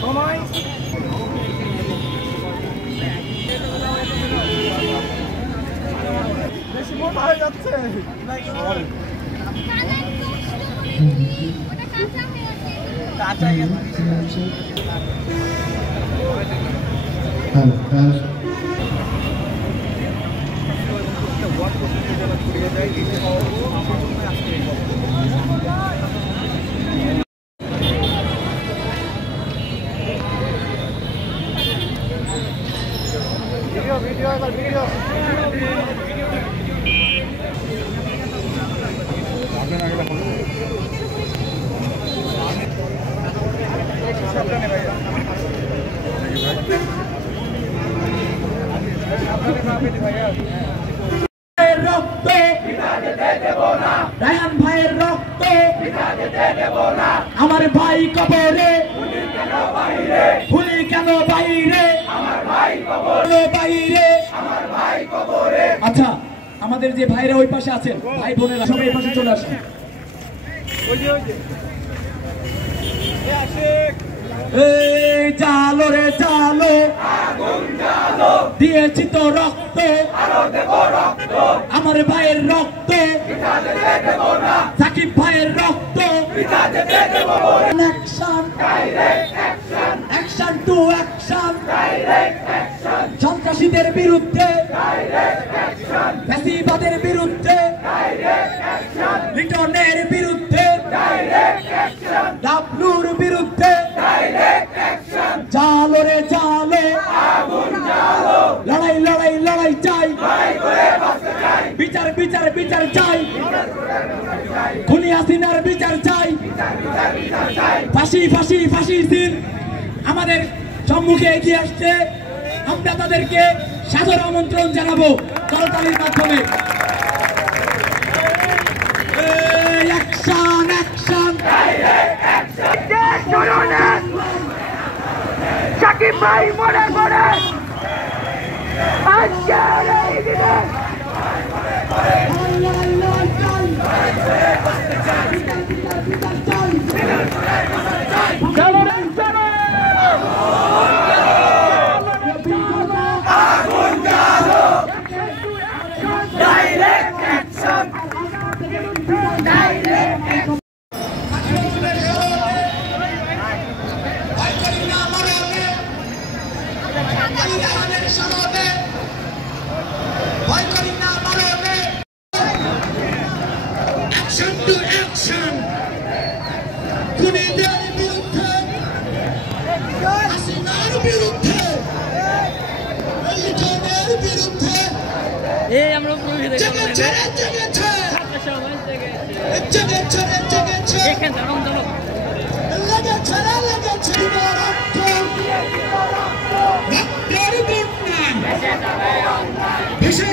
সময় বেশি মোটা হয়ে যাচ্ছে। ভিডিও এবার ভিডিও রক্ত রায়হান ভাইয়ের রক্ত আমার ভাই কবরে ভুলি কেন বাইরে আচ্ছা আমাদের যে ভাইরা ওই পাশে আছেন ভাই বোনেরা সবাই এই পাশে চলে আসেন। এই জালো রে জালো দিয়েছি তো রক্ত আমার ভাইয়ের রক্ত সাকিব ভাইয়ের রক্ত অ্যাকশন টু অ্যাকশন সন্ত্রাসীদের বিরুদ্ধে ফ্যাসিবাদের বিরুদ্ধে লিটনের বিরুদ্ধে ডাবলুর বিরুদ্ধে জালো রে জালো লড়াই লড়াই লড়াই চাই বিচার বিচার বিচার চাই খুনি হাসিনার বিচার চাই ফাঁসি ফাঁসি ফাঁসি দিন আমাদের সম্মুখে এগিয়ে আসছে আমরা তাদেরকে সাদর আমন্ত্রণ জানাবো করতালির মাধ্যমে। অ্যাকশন অ্যাকশন সাকিব ভাই মনে মনে আজকের এই দিনে ভেসে